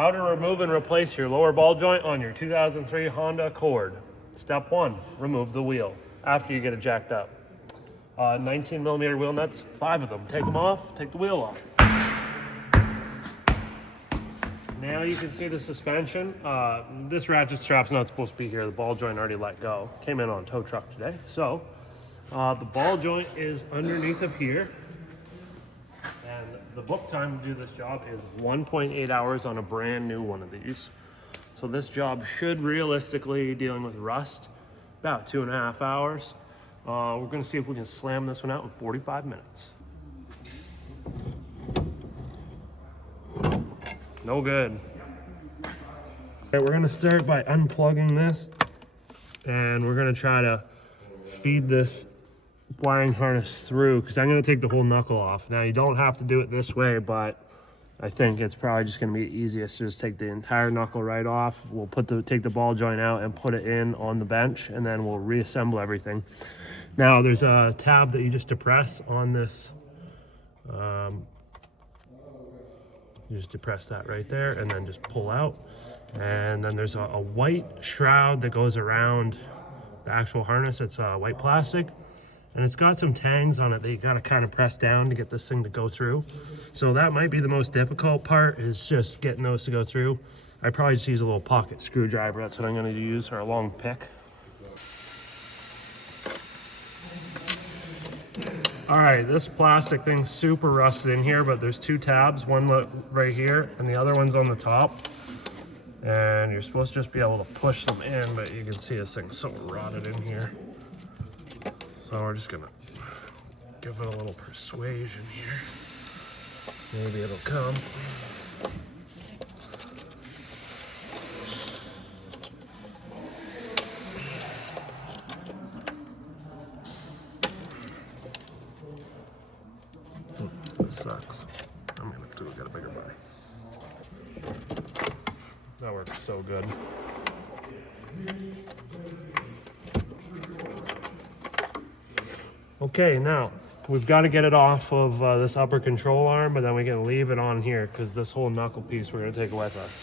How to remove and replace your lower ball joint on your 2003 Honda Accord. Step 1, remove the wheel after you get it jacked up. 19 millimeter wheel nuts, 5 of them. Take them off, take the wheel off. Now you can see the suspension. This ratchet strap's not supposed to be here. The ball joint already let go. Came in on a tow truck today. So the ball joint is underneath of here. And the book time to do this job is 1.8 hours on a brand new one of these. So this job should realistically, dealing with rust, about 2.5 hours. We're gonna see if we can slam this one out in 45 minutes. No good. All right, we're gonna start by unplugging this, and we're gonna try to feed this wiring harness through, because I'm gonna take the whole knuckle off. Now you don't have to do it this way, but I think it's probably just gonna be easiest to just take the entire knuckle right off. We'll take the ball joint out and put it in on the bench, and then we'll reassemble everything. Now there's a tab that you just depress on this. You just depress that right there and then just pull out. And then there's a white shroud that goes around the actual harness. It's white plastic, and it's got some tangs on it that you gotta kind of press down to get this thing to go through. So that might be the most difficult part, is just getting those to go through. I probably just use a little pocket screwdriver. That's what I'm gonna use, or a long pick. All right, this plastic thing's super rusted in here, but there's 2 tabs, one right here and the other one's on the top. And you're supposed to just be able to push them in, but you can see this thing's so rotted in here. So we're just gonna give it a little persuasion here. Maybe it'll come. This sucks. I'm gonna have to get a bigger body. That works so good. Okay, now we've got to get it off of this upper control arm, but then we can leave it on here because this whole knuckle piece we're going to take with us.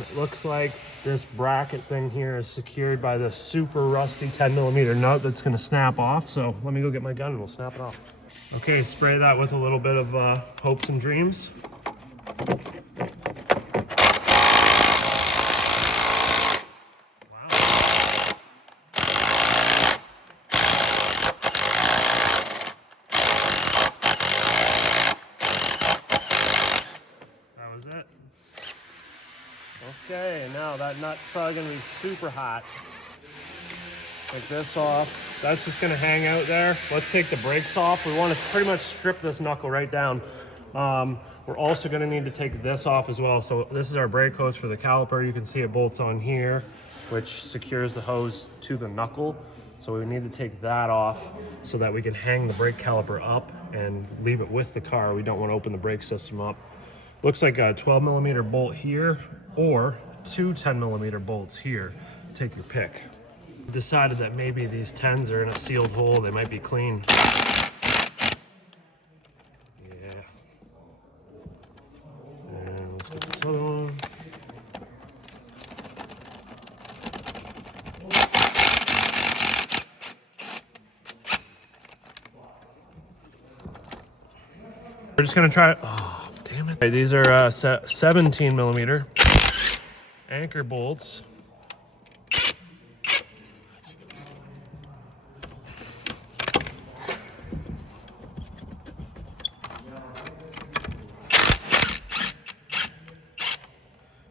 It looks like this bracket thing here is secured by this super rusty 10 millimeter nut that's going to snap off. So let me go get my gun and we'll snap it off. Okay, spray that with a little bit of hopes and dreams. It. Okay, now that nut's probably gonna be super hot. Take this off. That's just gonna hang out there. Let's take the brakes off. We want to pretty much strip this knuckle right down. We're also gonna need to take this off as well. So this is our brake hose for the caliper. You can see it bolts on here, which secures the hose to the knuckle. So we need to take that off so that we can hang the brake caliper up and leave it with the car. We don't want to open the brake system up. Looks like a 12 millimeter bolt here or 2 10 millimeter bolts here. Take your pick. Decided that maybe these 10s are in a sealed hole. They might be clean. Yeah. And let's get this other one. We're just gonna try it. Oh, damn it. Okay, these are 17 millimeter anchor bolts.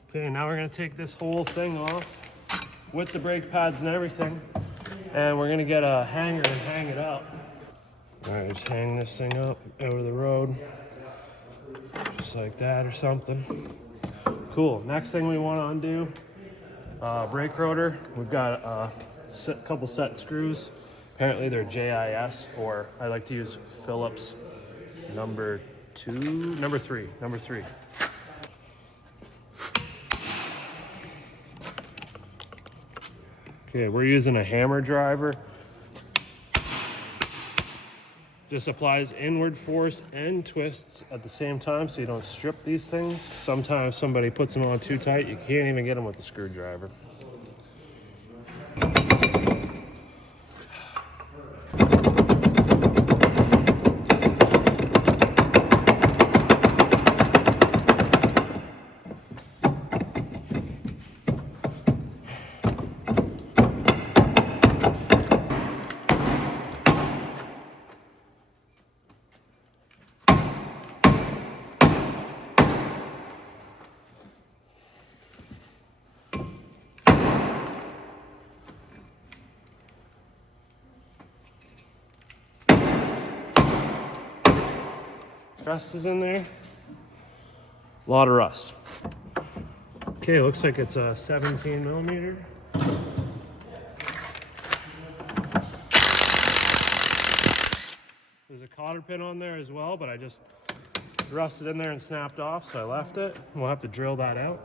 Okay, now we're gonna take this whole thing off with the brake pads and everything, and we're gonna get a hanger and hang it up. All right, just hang this thing up over the road, just like that or something. Cool, next thing we wanna undo, brake rotor. We've got a couple set screws. Apparently they're JIS, or I like to use Phillips number three. Okay, we're using a hammer driver. Just applies inward force and twists at the same time so you don't strip these things. Sometimes somebody puts them on too tight, you can't even get them with a screwdriver. Rust is in there. A lot of rust. Okay, looks like it's a 17 millimeter. There's a cotter pin on there as well, but I just rusted in there and snapped off, so I left it. We'll have to drill that out.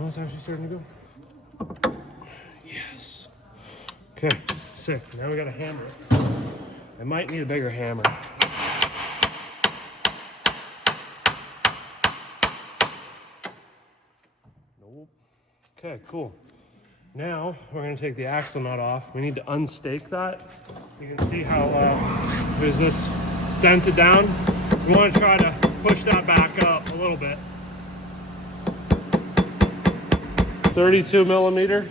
Oh, it's actually starting to go. Yes. Okay, sick. Now we gotta hammer it. I might need a bigger hammer. Nope. Okay, cool. Now we're gonna take the axle nut off. We need to unstake that. You can see how there's this, it's dented down. We wanna try to push that back up a little bit. 32 millimeter.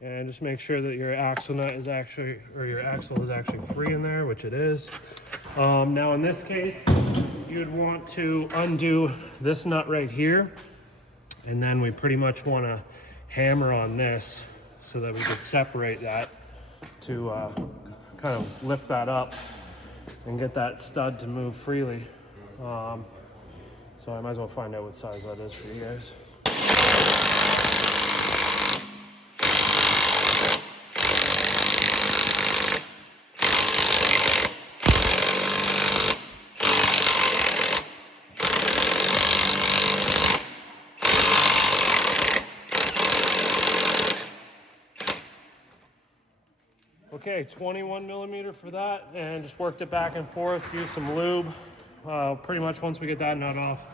And just make sure that your axle nut is actually, or your axle is actually free in there, which it is. Now in this case, you'd want to undo this nut right here. And then we pretty much want to hammer on this so that we could separate that to kind of lift that up and get that stud to move freely. So I might as well find out what size that is for you guys. Okay, 21 millimeter for that, and just worked it back and forth, use some lube. Pretty much once we get that nut off,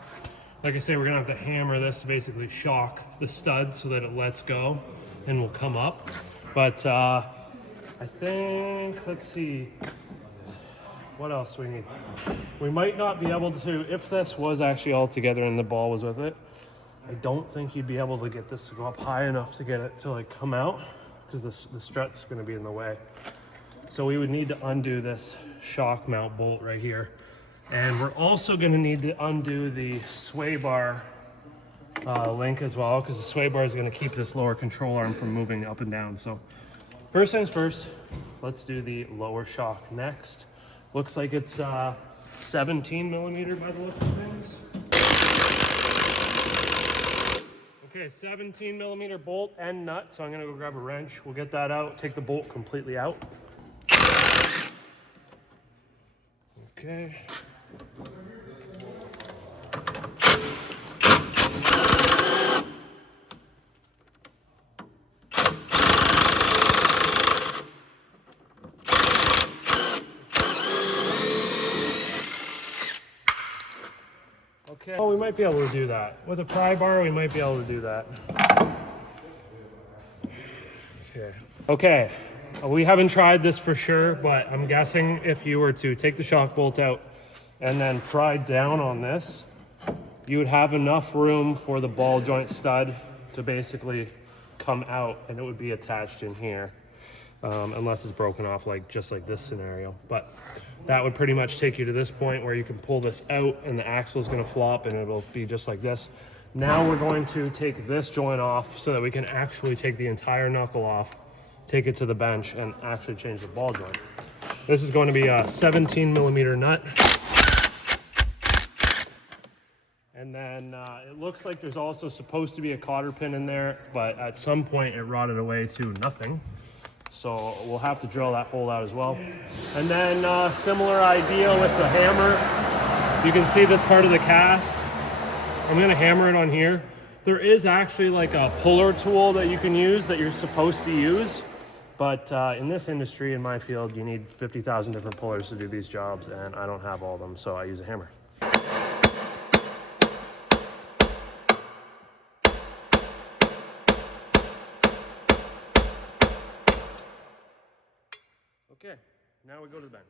like I say, we're gonna have to hammer this to basically shock the stud so that it lets go and will come up. But I think, let's see, what else do we need? We might not be able to, if this was actually all together and the ball was with it, I don't think you'd be able to get this to go up high enough to get it to like come out, because the strut's gonna be in the way. So we would need to undo this shock mount bolt right here. And we're also gonna need to undo the sway bar link as well, because the sway bar is gonna keep this lower control arm from moving up and down. So first things first, let's do the lower shock next. Looks like it's 17 millimeter by the look of things. Okay, 17 millimeter bolt and nut. So I'm gonna go grab a wrench. We'll get that out, take the bolt completely out. Okay. Okay. Oh, we might be able to do that. With a pry bar, we might be able to do that. Okay. Okay. We haven't tried this for sure, but I'm guessing if you were to take the shock bolt out and then pry down on this, you would have enough room for the ball joint stud to basically come out, and it would be attached in here, unless it's broken off just like this scenario. But that would pretty much take you to this point where you can pull this out and the axle is going to flop and it'll be just like this. Now we're going to take this joint off so that we can actually take the entire knuckle off, take it to the bench, and actually change the ball joint. This is going to be a 17 millimeter nut. And And then it looks like there's also supposed to be a cotter pin in there, but at some point it rotted away to nothing. So we'll have to drill that hole out as well. And then similar idea with the hammer. You can see this part of the cast. I'm gonna hammer it on here. There is actually like a puller tool that you can use that you're supposed to use. But in this industry, in my field, you need 50,000 different pullers to do these jobs, and I don't have all of them, so I use a hammer. Okay, now we go to the bench.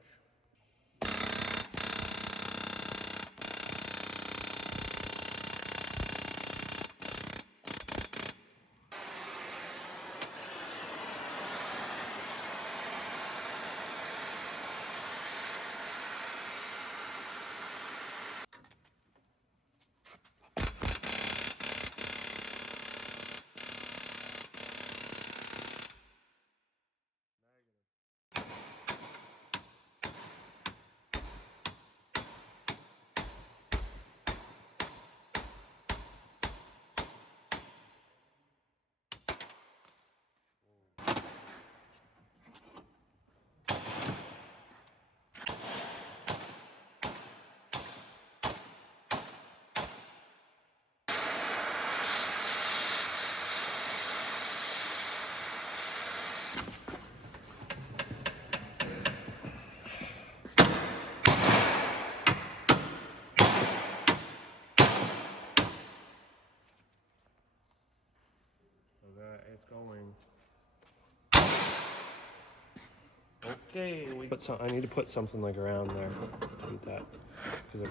It's going. Okay, we put some. I need to put something like around there. Need that because I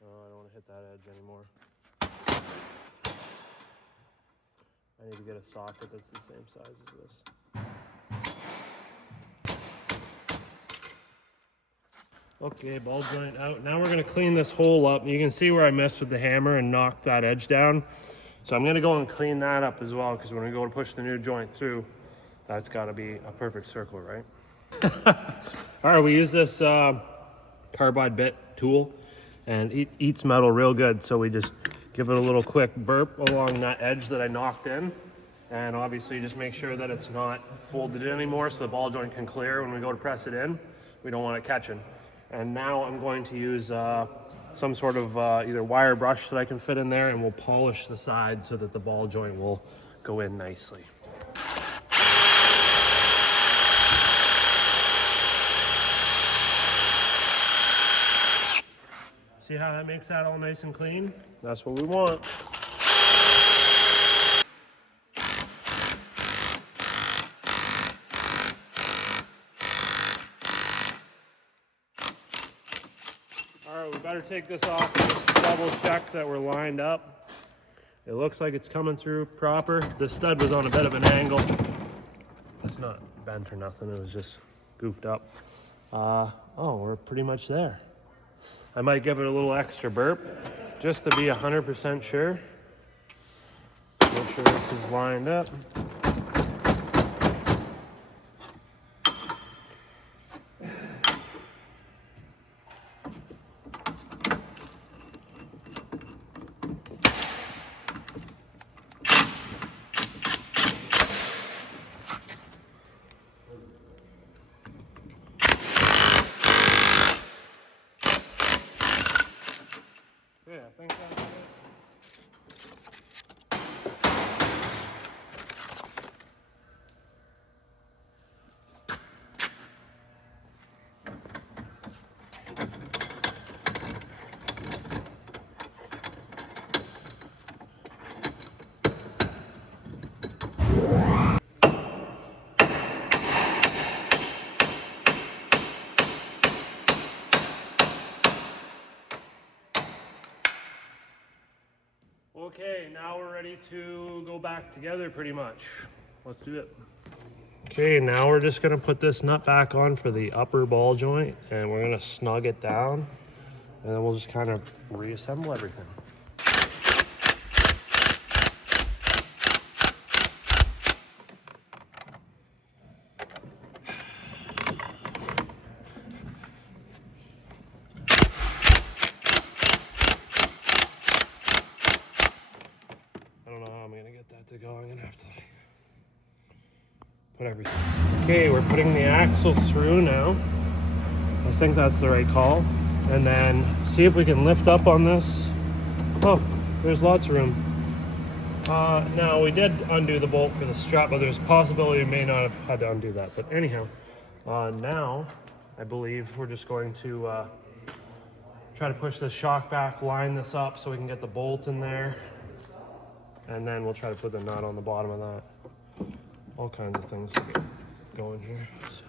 don't want to hit that edge anymore. I need to get a socket that's the same size as this. Okay, ball joint out. Now we're gonna clean this hole up. You can see where I messed with the hammer and knocked that edge down. So I'm gonna go and clean that up as well, because when we go to push the new joint through, that's gotta be a perfect circle, right? All right, we use this carbide bit tool, and it eats metal real good. So we just give it a little quick burp along that edge that I knocked in. And obviously just make sure that it's not folded in anymore so the ball joint can clear when we go to press it in. We don't want it catching. And now I'm going to use some sort of either wire brush that I can fit in there, and we'll polish the side so that the ball joint will go in nicely. See how that makes that all nice and clean? That's what we want. All right, we better take this off and just double check that we're lined up. It looks like it's coming through proper. The stud was on a bit of an angle. It's not bent or nothing, it was just goofed up. Oh, we're pretty much there. I might give it a little extra burp just to be 100% sure. Make sure this is lined up. Yeah, I think that's it. Okay, now we're ready to go back together pretty much. Let's do it. Okay, now we're just gonna put this nut back on for the upper ball joint, and we're gonna snug it down And then we'll just kind of reassemble everything. I don't know how I'm gonna get that to go. I'm gonna have to put everything. Okay, we're putting the axle through now. I think that's the right call. And then see if we can lift up on this. Oh, there's lots of room. Now we did undo the bolt for the strap, but there's a possibility we may not have had to undo that. But anyhow, now I believe we're just going to try to push this shock back, line this up so we can get the bolt in there. And then we'll try to put the nut on the bottom of that. All kinds of things to get going here. So.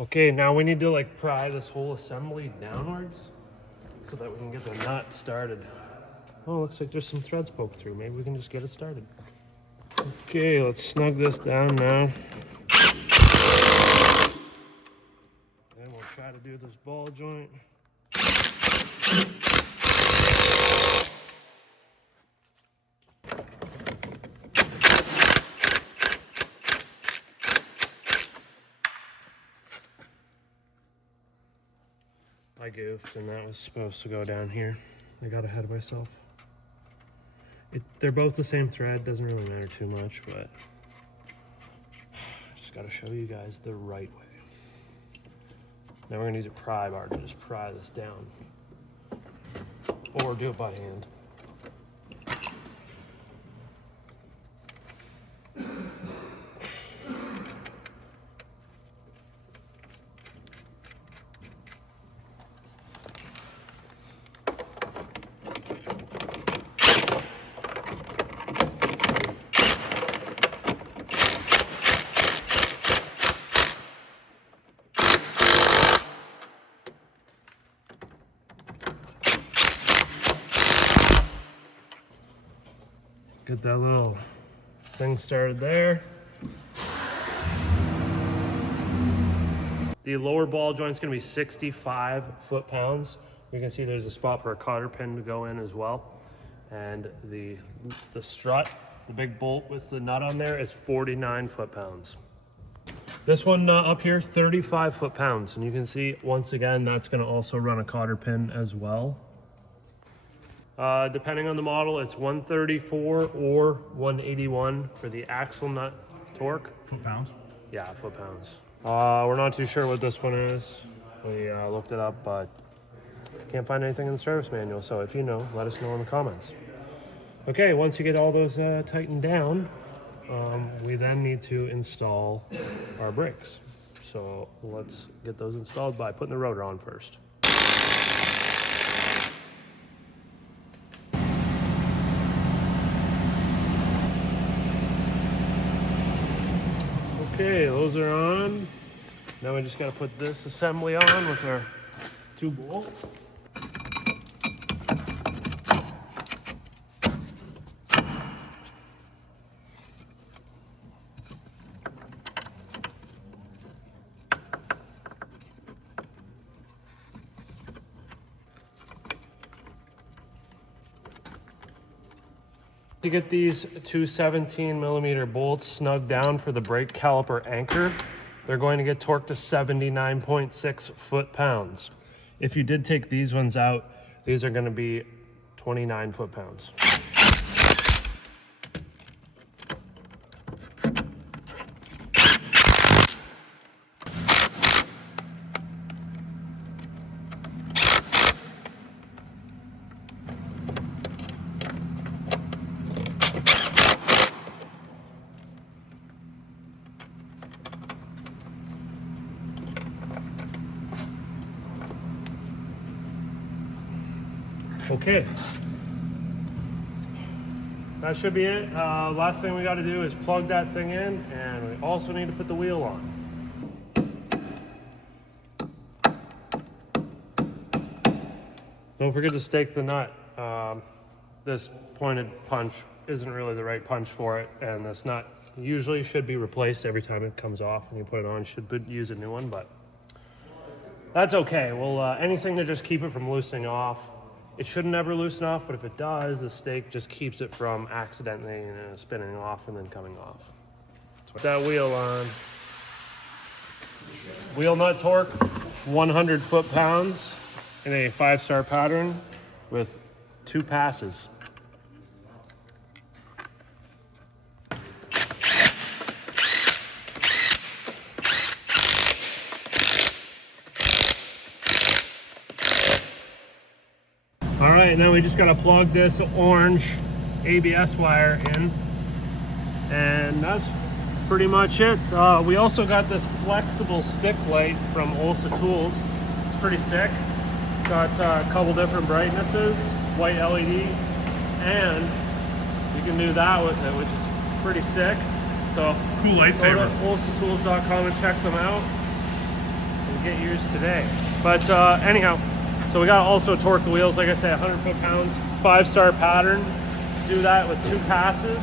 Okay, now we need to like pry this whole assembly downwards so that we can get the nut started. Oh, looks like there's some threads poked through. Maybe we can just get it started. Okay, let's snug this down now. Then we'll try to do this ball joint. I goofed and that was supposed to go down here. I got ahead of myself. They're both the same thread, doesn't really matter too much, but just gotta show you guys the right way. Now we're gonna use a pry bar to just pry this down. Or do it by hand. Get that little thing started there. The lower ball joint's gonna be 65 foot-pounds. You can see there's a spot for a cotter pin to go in as well. And the strut, the big bolt with the nut on there, is 49 foot-pounds. This one up here, 35 foot-pounds. And you can see, once again, that's gonna also run a cotter pin as well. Depending on the model, it's 134 or 181 for the axle nut torque. Foot-pounds? Yeah, foot-pounds. We're not too sure what this one is. We looked it up, but can't find anything in the service manual. So if you know, let us know in the comments. Okay, once you get all those tightened down, we then need to install our brakes. So let's get those installed by putting the rotor on first. Okay, those are on. Now we just gotta put this assembly on with our 2 bolts. To get these two 17mm bolts snugged down for the brake caliper anchor, they're going to get torqued to 79.6 foot-pounds. If you did take these ones out, these are going to be 29 foot-pounds. Okay. That should be it. Last thing we got to do is plug that thing in, and we also need to put the wheel on. Don't forget to stake the nut. This pointed punch isn't really the right punch for it, and this nut usually should be replaced every time it comes off and you put it on. Should use a new one, but that's okay. Well, anything to just keep it from loosening off. It shouldn't ever loosen off, but if it does, the stake just keeps it from accidentally spinning off and then coming off. Put that wheel on. Wheel nut torque, 100 foot-pounds in a 5-star pattern with 2 passes. All right, now we just gotta plug this orange ABS wire in, and that's pretty much it. We also got this flexible stick light from Olsa Tools. It's pretty sick. Got a couple different brightnesses, white LED, and you can do that with it, which is pretty sick. So cool lightsaber. Go to olsatools.com and check them out and get yours today. But anyhow, so we got also torque the wheels, like I said, 100 foot-pounds, 5-star pattern. Do that with 2 passes.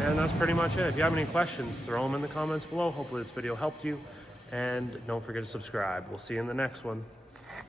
And that's pretty much it. If you have any questions, throw them in the comments below. Hopefully this video helped you. And don't forget to subscribe. We'll see you in the next one.